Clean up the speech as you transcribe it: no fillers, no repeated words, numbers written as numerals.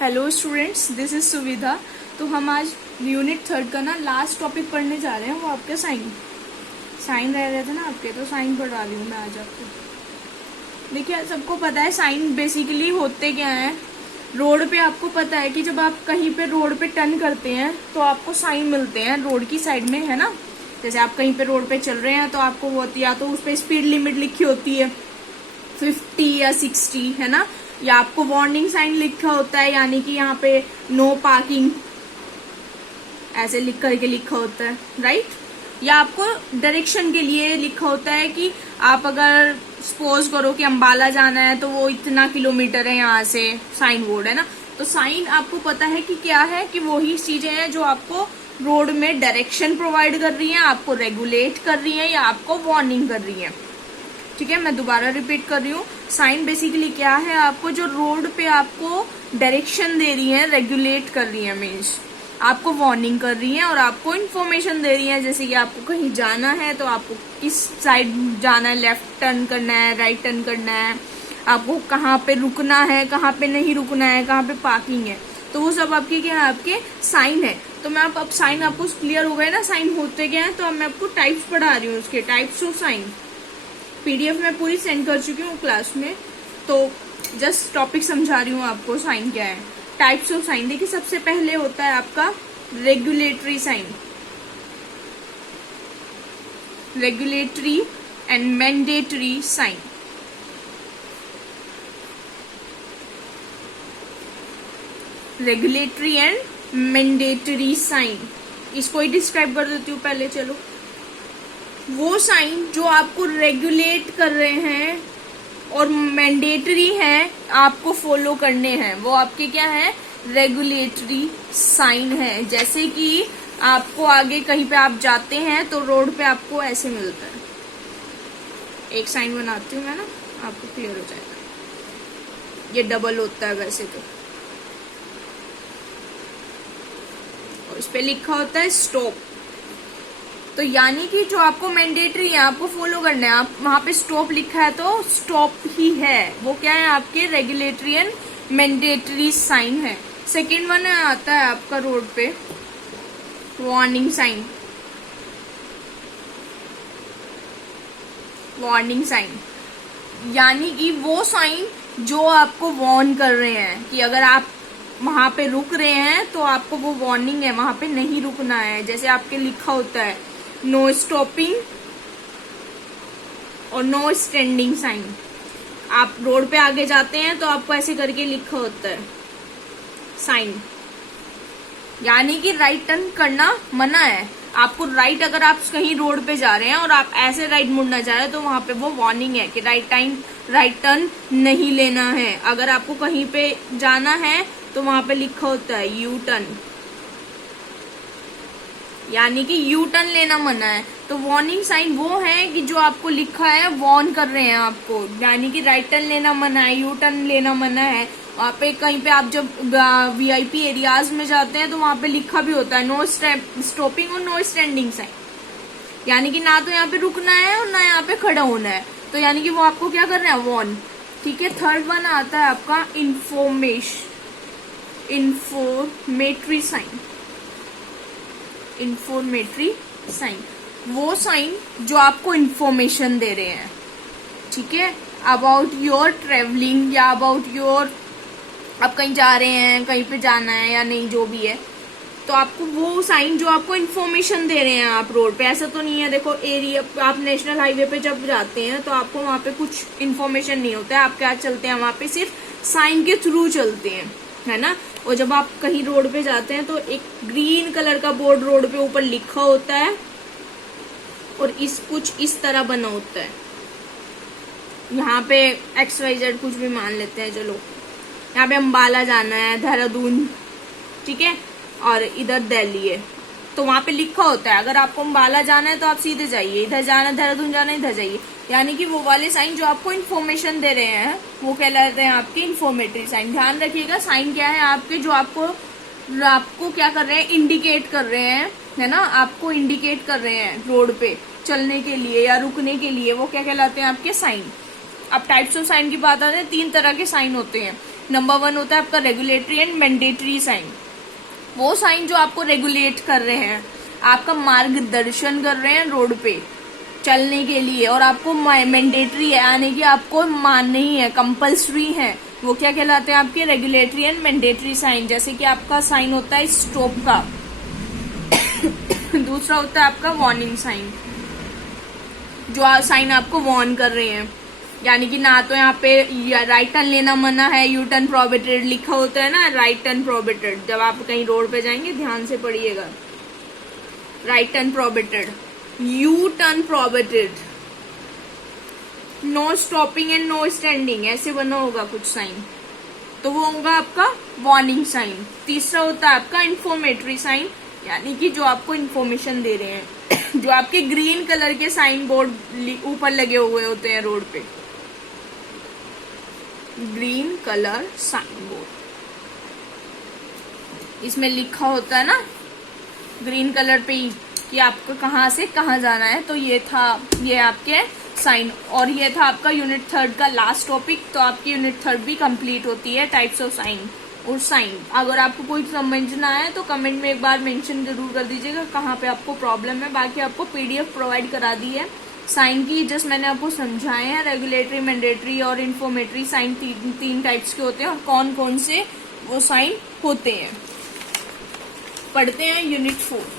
Hello students, this is सुविधा। तो हम आज यूनिट 3 का ना लास्ट टॉपिक पढ़ने जा रहे हैं, वो आपके साइन रह रहे थे ना आपके, तो साइन पढ़ा रही हूँ मैं आज आपको। देखिए, सबको पता है साइन बेसिकली होते क्या हैं। रोड पे आपको पता है कि जब आप कहीं पे रोड पे टर्न करते हैं तो आपको साइन मिलते हैं रोड की साइड में, है ना। जैसे आप कहीं पे रोड पे चल रहे हैं तो आपको वो या तो उस पर स्पीड लिमिट लिखी होती है 50 या 60, है ना, या आपको वार्निंग साइन लिखा होता है, यानी कि यहाँ पे नो पार्किंग ऐसे लिख करके लिखा होता है, राइट। या आपको डायरेक्शन के लिए लिखा होता है कि आप अगर सपोज करो कि अंबाला जाना है तो वो इतना किलोमीटर है यहाँ से, साइन बोर्ड है ना। तो साइन आपको पता है कि क्या है, कि वही चीजें हैं जो आपको रोड में डायरेक्शन प्रोवाइड कर रही हैं, आपको रेगुलेट कर रही हैं या आपको वार्निंग कर रही हैं। ठीक है, मैं दोबारा रिपीट कर रही हूँ। साइन बेसिकली क्या है, आपको जो रोड पे आपको डायरेक्शन दे रही है, रेगुलेट कर रही है, मीन्स आपको वार्निंग कर रही है और आपको इन्फॉर्मेशन दे रही है। जैसे कि आपको कहीं जाना है तो आपको किस साइड जाना है, लेफ्ट टर्न करना है, राइट टर्न करना है, आपको कहाँ पे रुकना है, कहाँ पे नहीं रुकना है, कहाँ पे पार्किंग है, तो वो सब आपके क्या है, आपके साइन है। तो मैं अब साइन आपको क्लियर हो गए ना, साइन होते क्या है। तो अब मैं आपको टाइप्स पढ़ा रही हूँ, उसके टाइप्स ऑफ साइन। पीडीएफ में पूरी सेंड कर चुकी हूँ क्लास में, तो जस्ट टॉपिक समझा रही हूँ आपको साइन क्या है। टाइप्स ऑफ साइन, देखिए सबसे पहले होता है आपका regulatory sign, regulatory and mandatory sign. Regulatory and mandatory sign, इसको ही डिस्क्राइब कर देती हूँ पहले। चलो, वो साइन जो आपको रेगुलेट कर रहे हैं और मैंडेटरी हैं, आपको फॉलो करने हैं, वो आपके क्या है, रेगुलेटरी साइन है। जैसे कि आपको आगे कहीं पे आप जाते हैं तो रोड पे आपको ऐसे मिलता है, एक साइन बनाती हूँ मैं ना, आपको क्लियर हो जाएगा। ये डबल होता है वैसे तो, और इस पे लिखा होता है स्टॉप। तो यानी कि जो आपको मैंडेटरी है, आपको फॉलो करना है, आप वहां पे स्टॉप लिखा है तो स्टॉप ही है, वो क्या है, आपके रेगुलेटरी एंड मैंडेटरी साइन है। सेकेंड वन आता है आपका रोड पे वार्निंग साइन। वार्निंग साइन यानी कि वो साइन जो आपको वार्न कर रहे हैं कि अगर आप वहां पे रुक रहे हैं तो आपको वो वार्निंग है, वहां पे नहीं रुकना है। जैसे आपके लिखा होता है नो स्टॉपिंग और नो स्टैंडिंग साइन। आप रोड पे आगे जाते हैं तो आपको ऐसे करके लिखा होता है साइन, यानी कि राइट टर्न करना मना है आपको। राइट, अगर आप कहीं रोड पे जा रहे हैं और आप ऐसे राइट मुड़ना चाह रहे हैं तो वहां पे वो वार्निंग है कि राइट टर्न नहीं लेना है। अगर आपको कहीं पे जाना है तो वहां पे लिखा होता है यू टर्न, यानी कि यू टर्न लेना मना है। तो वार्निंग साइन वो है कि जो आपको लिखा है, वार्न कर रहे हैं आपको, यानी कि राइट टर्न लेना मना है, यू टर्न लेना मना है। वहाँ पे कहीं पे आप जब वीआईपी एरियाज में जाते हैं तो वहां पे लिखा भी होता है नो स्टॉपिंग और नो स्टैंडिंग साइन, यानी कि ना तो यहाँ पे रुकना है और ना यहाँ पे खड़ा होना है। तो यानी कि वो आपको क्या कर रहे हैं, वार्न। ठीक है, थर्ड वन आता है आपका इन्फॉर्मेटरी साइन। इन्फॉर्मेटरी साइन वो साइन जो आपको इन्फॉर्मेशन दे रहे हैं, ठीक है, अबाउट योर ट्रेवलिंग या अबाउट योर, आप कहीं जा रहे हैं, कहीं पे जाना है या नहीं, जो भी है, तो आपको वो साइन जो आपको इन्फॉर्मेशन दे रहे हैं। आप रोड पे, ऐसा तो नहीं है, देखो एरिया, आप नेशनल हाईवे पे जब जाते हैं तो आपको वहां पे कुछ इन्फॉर्मेशन नहीं होता है, आप क्या चलते हैं वहां पे, सिर्फ साइन के थ्रू चलते हैं, है ना। और जब आप कहीं रोड पे जाते हैं तो एक ग्रीन कलर का बोर्ड रोड पे ऊपर लिखा होता है और कुछ इस तरह बना होता है। यहाँ पे XYZ कुछ भी मान लेते हैं, चलो यहाँ पे अंबाला जाना है, देहरादून, ठीक है, और इधर दिल्ली है, तो वहां पे लिखा होता है अगर आपको अंबाला जाना है तो आप सीधे जाइए, इधर जाना, देहरादून जाना है, इधर जाइए। यानी कि वो वाले साइन जो आपको इन्फॉर्मेशन दे रहे हैं वो कहलाते हैं आपके इन्फॉर्मेटरी साइन। ध्यान रखिएगा, साइन क्या है आपके, जो आपको क्या कर रहे हैं, इंडिकेट कर रहे हैं, है ना, आपको इंडिकेट कर रहे हैं रोड पे चलने के लिए या रुकने के लिए, वो क्या कहलाते हैं, आपके साइन। अब टाइप्स ऑफ साइन की बात आते हैं, 3 तरह के साइन होते हैं। नंबर 1 होता है आपका रेगुलेटरी एंड मैंडेटरी साइन। वो साइन जो आपको रेगुलेट कर रहे हैं, आपका मार्गदर्शन कर रहे हैं रोड पे चलने के लिए, और आपको मैंडेटरी है यानी कि आपको मानना ही है, कंपल्सरी है। वो क्या कहलाते हैं आपके रेगुलेटरी एंड मैंडेटरी साइन। जैसे कि आपका साइन होता है स्टॉप का। दूसरा होता है आपका वार्निंग साइन, जो साइन आपको वार्न कर रहे हैं, यानी कि ना तो यहाँ पे राइट टर्न लेना मना है, यू टर्न प्रोहिबिटेड लिखा होता है ना, राइट टर्न प्रोहिबिटेड। जब आप कहीं रोड पे जाएंगे ध्यान से पढ़िएगा, right turn prohibited, U turn prohibited, no stopping and no standing, ऐसे बना होगा कुछ साइन, तो वो होगा आपका वार्निंग साइन। तीसरा होता है आपका इंफॉर्मेटरी साइन, यानी कि जो आपको इंफॉर्मेशन दे रहे हैं। जो आपके ग्रीन कलर के साइन बोर्ड ऊपर लगे हुए होते हैं रोड पे, ग्रीन कलर साइन बोर्ड, इसमें लिखा होता है ना ग्रीन कलर पे ही कि आपको कहाँ से कहाँ जाना है। तो ये था, ये आपके साइन। और ये था आपका यूनिट 3 का लास्ट टॉपिक। तो आपकी यूनिट 3 भी कंप्लीट होती है, टाइप्स ऑफ साइन और साइन। अगर आपको कोई समझना है तो कमेंट में एक बार मेंशन जरूर कर दीजिएगा कहाँ पे आपको प्रॉब्लम है। बाकी आपको पीडीएफ प्रोवाइड करा दी है साइन की, जस्ट मैंने आपको समझाए हैं। रेगुलेटरी, मैंडेटरी और इन्फॉर्मेटरी साइन तीन टाइप्स के होते हैं, और कौन कौन से वो साइन होते हैं। पढ़ते हैं यूनिट 4।